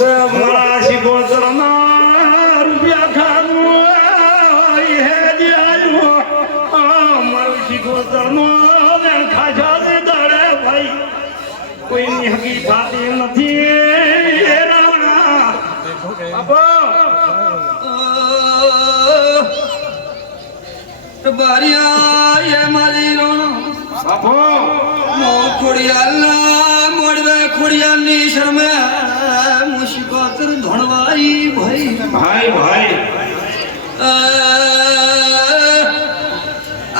મારા શિકોતરના રૂપિયા ખાનું હે જ્યાં મારું શિકોતરનો ખાજા દે દડે ભાઈ કોઈની હકી થાતી નથી એ રાવણા બારિયા એ મારી રોણો બાપો ખોડિયાલના મોડવે ખોડિયાલની શરમે મુશિકોતર ધણવાઈ ભાઈ ભાઈ ભાઈ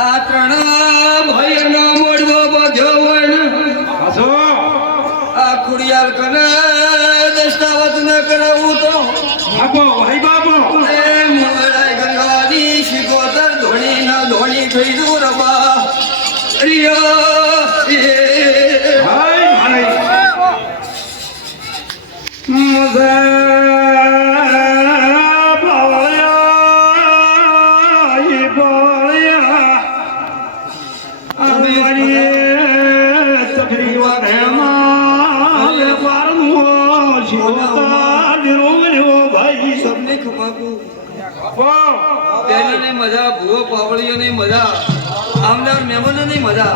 આ ત્રણ ભાઈનો મોડવો બધ્યો હોય ને હસો આ ખોડિયાલ કને દસ્તાવત ન કરાવું તો બાપો ભાઈ બાપો એ મોગળાઈ ગંગાની શિકોતર ધોણી ના ધોણી થઈ દઉં રબા રિયો મજા ભૂવો પાવળીઓની મજા આમદાર મહેમાનોની મજા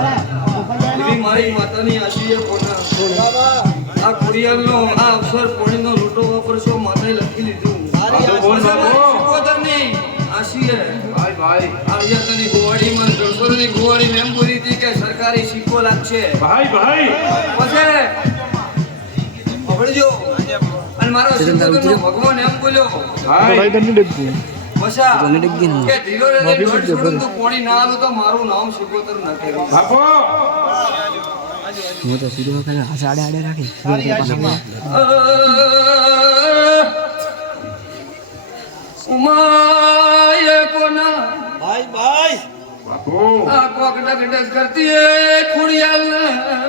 એવી મારી માતાની આશીએ કોના આ કુરિયરનો આ અવસર પોણીનો લૂંટો વાપરશો માતાએ લખી લીધું આશીએ ભાઈ ભાઈ આવ્યાતાની ગુવાડીમાં ગણપતની ગુવાડી એમ બોલી હતી કે સરકારી સિક્કો લાગશે ભાઈ ભાઈ પછી પકડજો અને મારો સિક્કો ભગવાન એમ બોલ્યો કે ધીરો રે પરંતુ પોણી ના આલું તો મારું નામ શિકોતર ન કહેવાય બાપો હું તો સીધો ખાલી આડે આડે રાખી ઉમાય કોના ભાઈ ભાઈ બાપો આ કોક ડગડગ કરતી એ ખુડિયાલ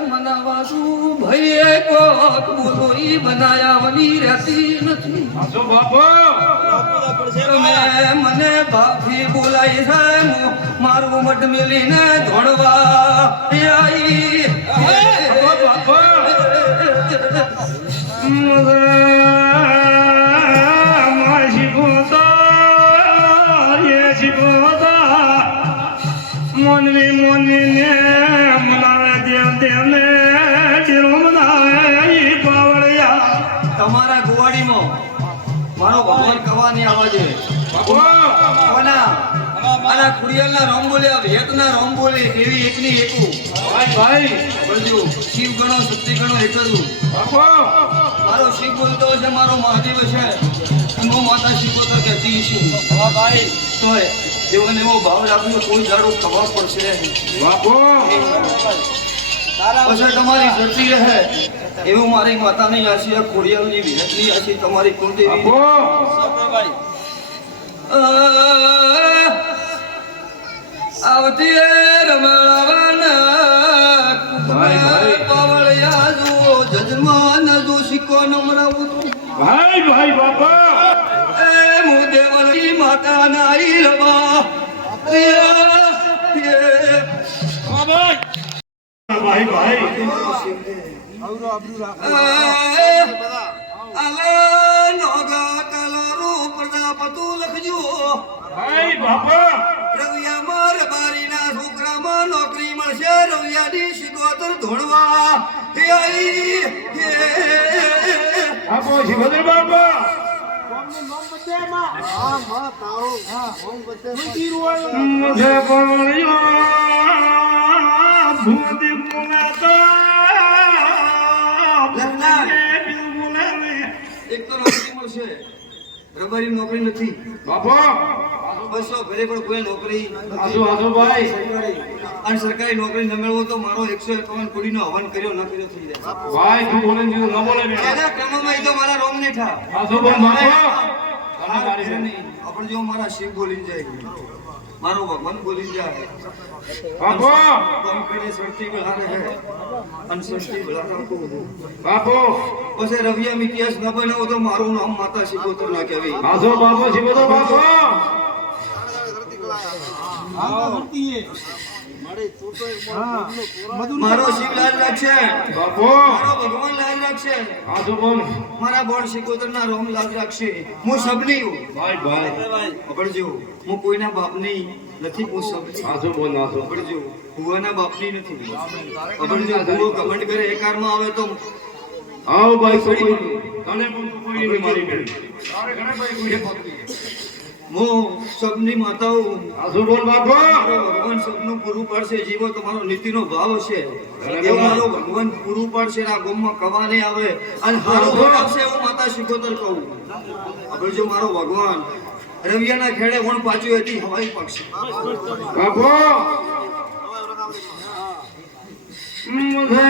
મનાવાસુ ભઈએ કોક બોલો ઈ બનાયા વની રહેતી નથી હસો બાપો મને ભાભી બોલાય છે મારું મટ મેલીને ધોણવા આવી બાપો મોનવી મોનવીને મનાવે દેવ દેવને ચીરો મનાવે પાવળિયા તમારા ગુવાડીમાં મારો ભગવાન કવાની આવાજે કોના આના ખુડિયાલના રોમ બોલ્યા વેતના રોમ બોલે એવી એકની એકું ભાઈ ભાઈ બોલજો શિવ ગણો શક્તિ ગણો એક જ બાપો મારો શિવ બોલતો છે મારો મહાદેવ છે હું માતા શિકોતર કહેતી છું ભાઈ તોય દેવને એવો ભાવ રાખ્યો કોઈ દાડો ખબર પડશે બાપો પછી તમારી ધરતી રહે એવું મારી માતાની આશી ખોડિયાલની વિહતની આશી તમારી કુળદેવી આવતી રમણાવાના પાવળિયા જુઓ જજમાન જો સિક્કો નમરાવું તો ભાઈ ભાઈ બાપા એ મુદેવની માતા નાઈ રવા ભાઈ ભાઈ અલા નોગા કલરો પ્રજાપતુ લખજો ભાઈ બાપા રવિયા માર બારીના છોકરામાં નોકરી મળશે રવિયાની શિકોતર ધોણવા બાપો શિકોતર બાપા મુझे बोलियो भूति मुलाता એક તો નોકરી મળશે રબારી નોકરી નથી બાપો બસો ઘરે પણ કોઈ નોકરી આજો આજો ભાઈ અને સરકારી નોકરી ન મેળવો તો મારો 151 કોડીનો હવન કર્યો ન કર્યો થઈ જાય ભાઈ તું બોલે જીવ ન બોલે મે એના ક્રમમાં તો મારા રોમ ને ઠા આજો બાપો આપણે જો મારા શિવ બોલી જાય મારો ભગવાન બોલી જાય બાપો तुम करे सरती बला रहे अनसरती बला को બાપો પછી રવિયા મિતિયાસ ન બનાવો તો મારું નામ માતા શિકોતર ના કહેવાય આજો બાપો શિકોતર બાપો મારો શિવ લાજ રાખશે, બાપુ મારો ભગવાન લાજ રાખશે, હાજુ બોલ મારા બોર્ડ શિકોતરના રોમ લાજ રાખશે. હું સબની હું ભાઈ ભાઈ ખબરજો, હું કોઈના બાપની નથી, હું સબની. હાજુ બોલ હાજુ ખબરજો, ભુવાના બાપની નથી. ખબરજો, ભુવો કમેન્ટ કરે એકારમાં આવે તો આવ ભાઈ કોઈ તને પણ કોઈ નહીં મારી બેન તારે ઘણા ભાઈ કોઈ હું સબની માતાઓ. હાજુ બોલ બાપુ મારો ભગવાન સબનું પૂરું પાડશે. જેવો તમારો નીતિનો ભાવ હશે એવો મારો ભગવાન પૂરું પાડશે. આ ગામમાં કવા નહીં આવે અને હારો ભણાવશે એવું માતા શિકોતર કહું. ખબરજો, મારો ભગવાન રવિયાના ખેડે વણ પાછું હતી હવાઈ પક્ષ. બાપુ મુઝે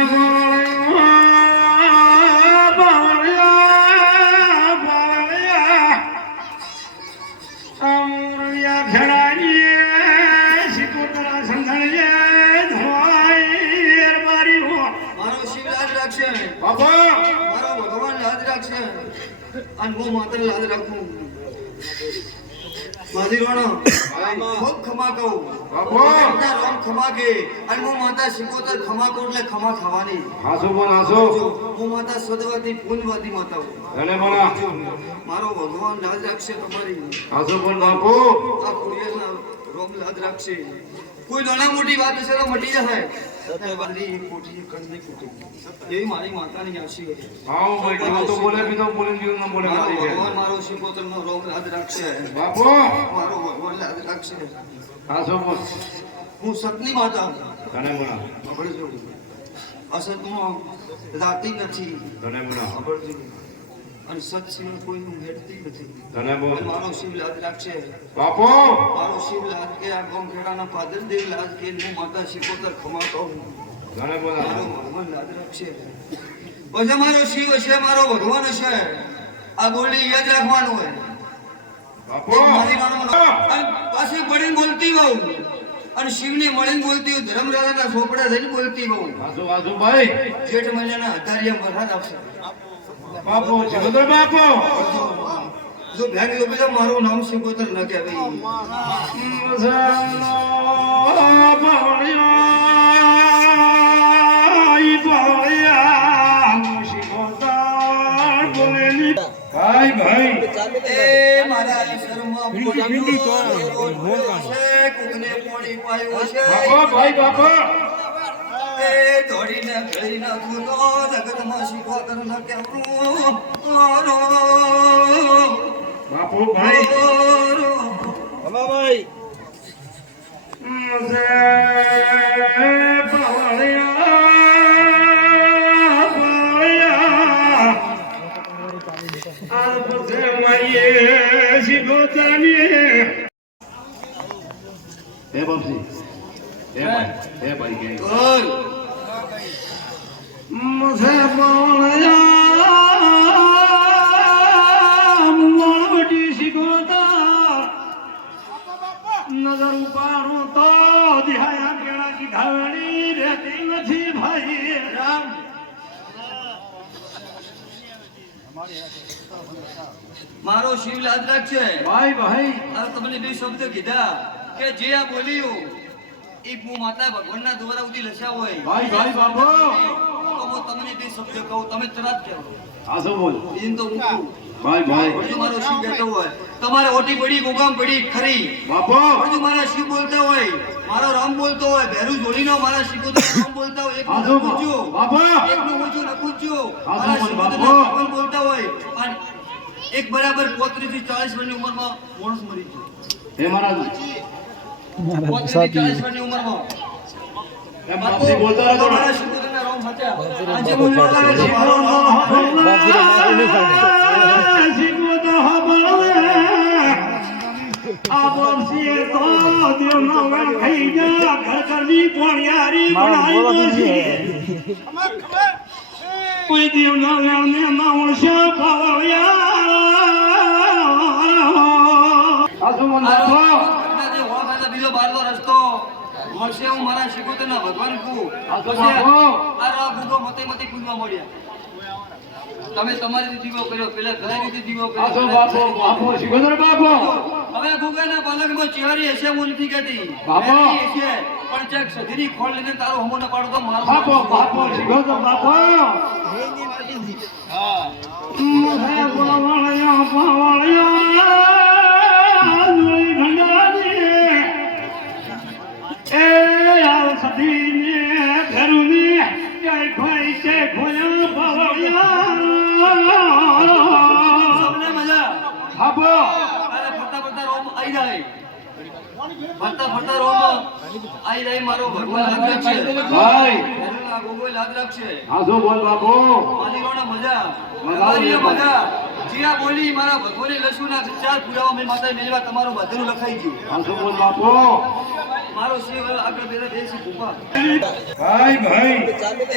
મારો શિવ લાજ રાખશે, બાપુ મારો ભગવાન લાજ રાખશે અને હું માત્ર લાજ રાખું. મારી રોણો ખૂબ ખમા કહું. બાપુ એમના રોમ ખમા કે અને હું માતા શિકોતર ખમા કહું એટલે ખમા ખાવાની. હાજુ બોલ હાજુ હું માતા સદવાદી પૂનવાદી માતા હું. તને બોલા મારો ભગવાન લાજ રાખશે તમારી. હાજુ બોલ બાપુ આ કુરિયરના રોમ લાજ રાખશે. કોઈ નાના મોટી વાત હશે તો મટી જશે. સત્યવાદી કોઠી કંદની કોઠી એવી મારી માતાની આશી છે. આવ ભાઈ તું તો બોલે બી તો બોલે બી ન બોલે મારો મારી બેન ભગવાન મારો શિકોતરનો રોમ લાજ રાખશે. બાપુ મારો ભગવાન લાજ રાખશે. હાજુ બોલ હું સતની માતા હું. તને બોલા ખબરજો, અસતમાં રાતી નથી. તને બોલા ખબરજો, અને સત સિવાય કોઈનું હેડતી નથી. તને બોલ અને મારો શિવ લાજ રાખશે. બાપુ મારો શિવ લાજ કે આ ગોમખેડાના પાદર દેવ લાજ કે હું માતા શિકોતર ખમા કહું. તને બોલા મારો ભગવાન લાજ રાખશે. પછી મારો શિવ હશે, મારો ભગવાન હશે. આ બોલી યાદ રાખવાનું હોય. બાપુ મારી નાનો અને પાછી પડીને બોલતી હોઉં અને શિવને મળીને બોલતી હોઉં. ધર્મરાજાના સોપડા થઈને બોલતી હોઉં. હાજુ હાજુ ભાઈ જેઠ મહિનાના અધારિયા વરસાદ આવશે. બાપુ જગદર બાપુ જો ભેગ લોબી તો મારું નામ શિકોતર ન કહેવાય. ભાઈ ભાઈ એ મારા ઈશ્વરમાં પોણી છે, કુકને પોણી પાયો છે. બાપુ ભાઈ બાપુ એ દોડીને ફેરી નાખું તો જગતમાં શિકોતર ન કહેવું. બાપુ ભાઈ ભાઈ હે બાપજી હે ભાઈ કે બોલ. મુઝે બોલયા મોટી શિકોતા નજર ઉપાડું તો દિહાયા કેળા કી ધાવડી રહેતી નથી ભાઈ રામ મારો શિવ લાજ રાખશે. ભાઈ ભાઈ આ તમને બે શબ્દ કીધા કે જે આ બોલ્યું એ હું માતા ભગવાનના દ્વારા ઉધી લસ્યા હોય. ભાઈ ભાઈ બાપુ તો હું તમને બે શબ્દ કહું, તમે તરત કહેવો. આસો બોલ બીજું તો હું કહું. ભાઈ ભાઈ જો મારો શિવ કહેતો હોય તમારે ઓટી પડી ગોગામ પડી ખરી. બાપુ જો મારા શિવ બોલતા હોય, મારો રામ બોલતો હોય, ભેરું જોડીનો મારા શિકોતર રામ બોલતા હોય, એક આસો પૂછજો બાપુ એકનું પૂછ્યું ન પૂછજો. આસો મારા બોલ શિકોતરના બાપુ. ભગવાન બોલતા હોય અને એક બરાબર 35 થી 40 વર્ષની ઉંમરમાં માણસ મરી ગયો. હે મહારાજ 35 થી 40 વર્ષની ઉંમરમાં એમ બાપજી બોલતા રહો મારા શિકોતરના રામ હતા. આજે બોલવા લાગે છે મારો રામ. કોઈ દેવ ના ને ના ઓળશા બીજો બારનો રસ્તો મળશે. હું મારા શિકોતરના ભગવાન કહું. આસો પછી બાપુ. આ ભૂગો મતે પૂજવા મળ્યા. તમે તમારી રીતે દીવો કર્યો, પેલા ઘણા રીતે દીવો આસો કર્યો. બાપુ બાપુ શિકોતર બાપુ હવે ભૂગાના બાલકમાં ચિહારી હશે હું નથી કહેતી. બાપુ. બેરી હશે. પણ ચેક સધીની ખોળ લઈને તારો હમો ન પાડો તો મારો બાપો બાપો શીખો તો બાપો હે બોલવાળિયા પાવાળિયા નુઈ ભંડારી એ આવ સદીને ઘરુની જય ખોઈ છે ખોયા પાવાળિયા સબને મજા બાપો અરે ફરતા ફરતા રોમ આઈ જાય ફરતા ફરતા રોમ આઈ જાય મારો ભગવાન લાગ છે ભાઈ ઘરેલા ગોગોય લાગ રાખશે આજો બોલ બાપો માલીઓના મજા મજા મારીઓ મજા જીયા બોલી મારા ભગવાને લસુના ચાર પુરાવા મે માતા મેલવા તમારું બધું લખાઈ ગયું આજો બોલ બાપો મારો શિવ આગળ બેરે બેસી ભૂપા ભાઈ ભાઈ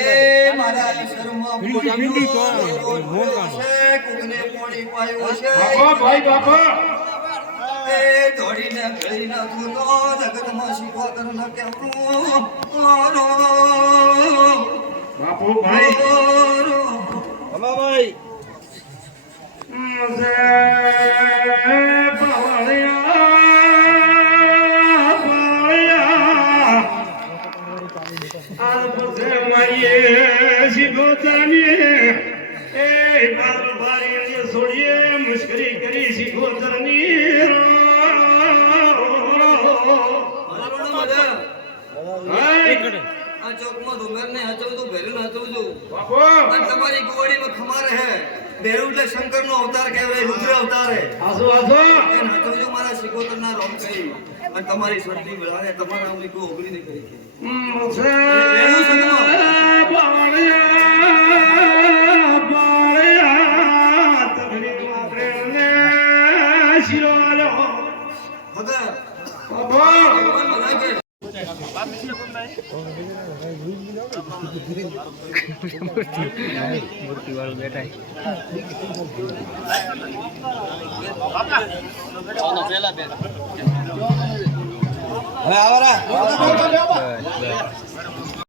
એ મારા શર્મા બોલી તો છે કોકને પોણી પાયો છે બાપો ભાઈ બાપો એ દોડીને ગઈ ના થૂનો જગતમાં શીખવા કરું કેમરું ઓરો બાપુ ભાઈ ભાઈ મુશ્કેલી કરી શીખોતરની આ ચોકમાં ડુંગર ને હચવું છું ભેરું હચવું છું બાપુ અને તમારી કુવાડીમાં ખમા રહે ભેરું એટલે શંકર નો અવતાર કહેવાય રુદ્ર અવતાર હે આસો આસો એને હચવું છું મારા શિકોતર ના રોમ કહી અને તમારી શરતી બળાને તમારા અમલી કોઈ ઓગળી નહીં કરી ભગત ભગવાન બધા કે મૂર્તિ વાળું બેઠા હવે આવરા બસ બસ